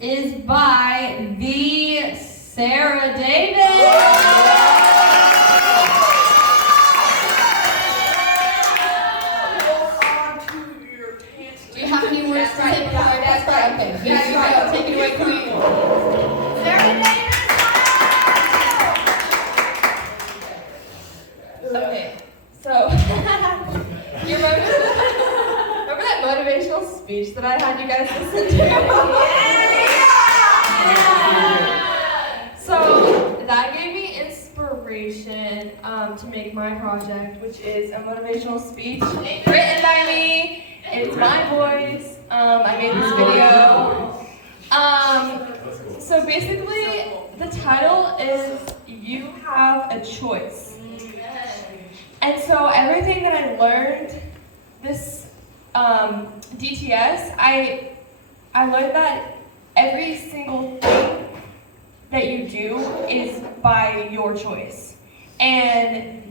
is by the Sarah Davis. Do you have any words to say before I pass by? Okay, here you go. Take it away, Queen. Sarah Davis. Okay, so you remember that motivational speech that I had you guys listen to? Yeah. So that gave me inspiration to make my project, which is a motivational speech written by me. It's my voice. I made this video. So basically, the title is "You Have a Choice." And so everything that I learned this DTS, I learned that every single thing that you do is by your choice. And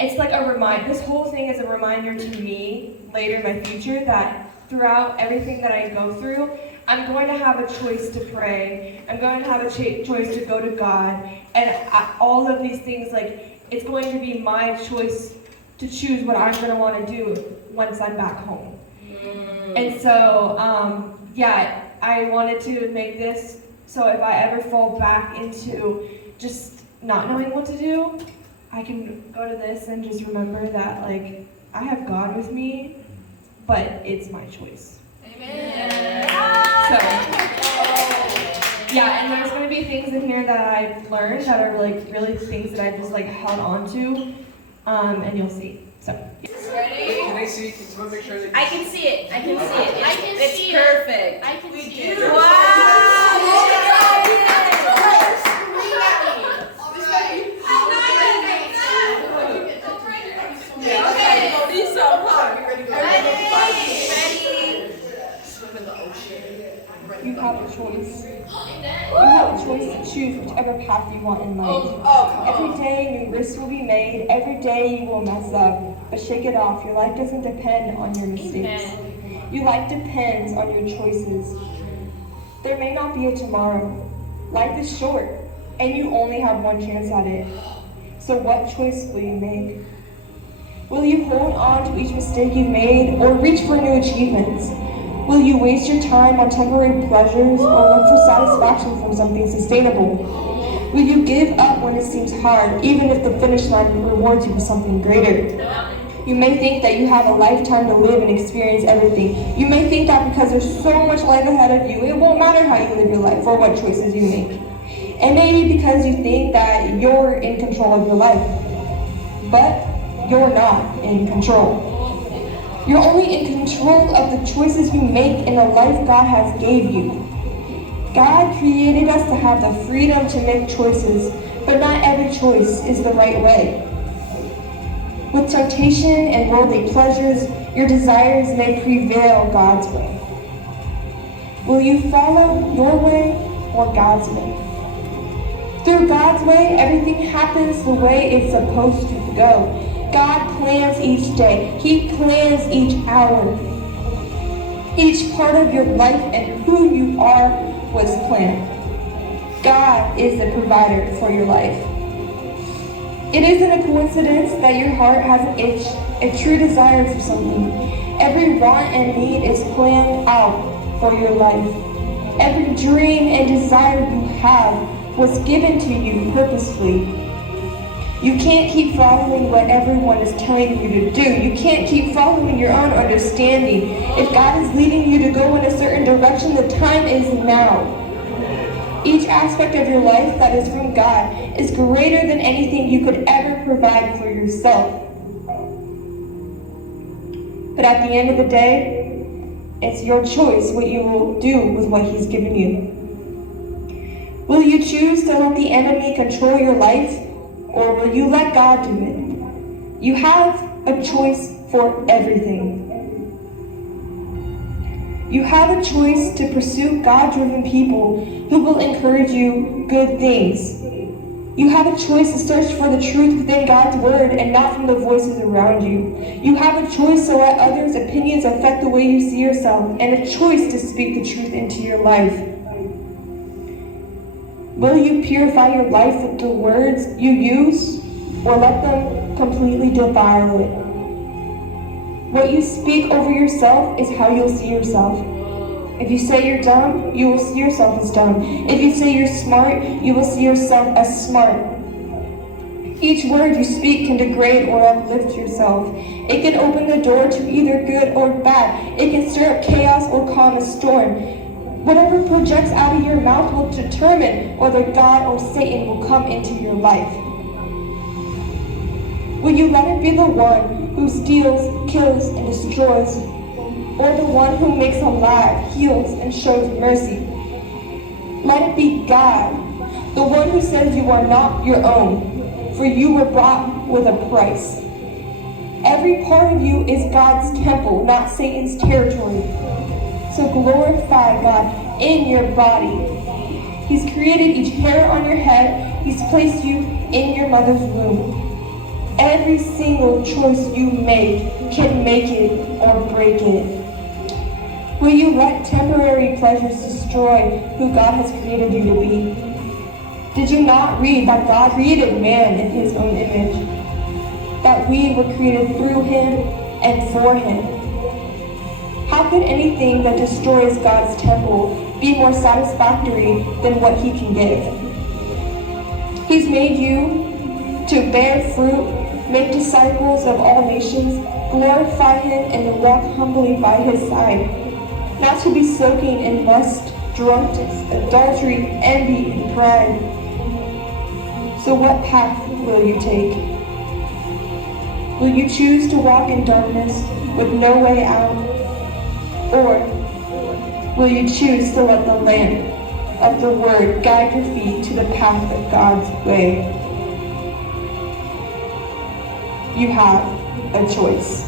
it's like a reminder, this whole thing is a reminder to me later in my future that throughout everything that I go through, I'm going to have a choice to pray. I'm going to have a choice to go to God. And all of these things, like, it's going to be my choice to choose what I'm going to want to do once I'm back home. And so, yeah, I wanted to make this so if I ever fall back into just not knowing what to do, I can go to this and just remember that, like, I have God with me, but it's my choice. Amen. So, yeah, and there's going to be things in here that I've learned that are, like, really things that I just, like, held on to, and you'll see. So, ready? Can I see? Can someone make sure they I can see it. I can see it. I can it's see perfect. it. I can we see do. it. Wow! You have a choice. You have a choice to choose whichever path you want in life. Every day new risks will be made. Every day you will mess up. But shake it off. Your life doesn't depend on your mistakes. Your life depends on your choices. There may not be a tomorrow. Life is short, and you only have one chance at it. So what choice will you make? Will you hold on to each mistake you've made or reach for new achievements? Will you waste your time on temporary pleasures or look for satisfaction from something sustainable? Will you give up when it seems hard, even if the finish line rewards you with something greater? You may think that you have a lifetime to live and experience everything. You may think that because there's so much life ahead of you, it won't matter how you live your life or what choices you make. And maybe because you think that you're in control of your life. But you're not in control. You're only in control of the choices you make in the life God has gave you. God created us to have the freedom to make choices, but not every choice is the right way. With temptation and worldly pleasures, your desires may prevail God's way. Will you follow your way or God's way? Through God's way, everything happens the way it's supposed to go. God plans each day. He plans each hour. Each part of your life and who you are was planned. God is the provider for your life. It isn't a coincidence that your heart has an itch, a true desire for something. Every want and need is planned out for your life. Every dream and desire you have was given to you purposefully. You can't keep following what everyone is telling you to do. You can't keep following your own understanding. If God is leading you to go in a certain direction, the time is now. Each aspect of your life that is from God is greater than anything you could ever provide for yourself. But at the end of the day, it's your choice what you will do with what He's given you. Will you choose to let the enemy control your life? Or will you let God do it? You have a choice for everything. You have a choice to pursue God-driven people who will encourage you good things. You have a choice to search for the truth within God's word and not from the voices around you. You have a choice to let others' opinions affect the way you see yourself, and a choice to speak the truth into your life. Will you purify your life with the words you use, or let them completely defile it? What you speak over yourself is how you'll see yourself. If you say you're dumb, you will see yourself as dumb. If you say you're smart, you will see yourself as smart. Each word you speak can degrade or uplift yourself. It can open the door to either good or bad. It can stir up chaos or calm a storm. Whatever projects out of your mouth will determine whether God or Satan will come into your life. Will you let it be the one who steals, kills, and destroys, or the one who makes alive, heals, and shows mercy? Let it be God, the one who says you are not your own, for you were bought with a price. Every part of you is God's temple, not Satan's territory. So glorify God in your body. He's created each hair on your head. He's placed you in your mother's womb. Every single choice you make can make it or break it. Will you let temporary pleasures destroy who God has created you to be? Did you not read that God created man in his own image? That we were created through him and for him? How could anything that destroys God's temple be more satisfactory than what he can give? He's made you to bear fruit, make disciples of all nations, glorify him, and to walk humbly by his side. Not to be soaking in lust, drunkenness, adultery, envy, and pride. So what path will you take? Will you choose to walk in darkness with no way out? Or will you choose to let the lamp of the word guide your feet to the path of God's way? You have a choice.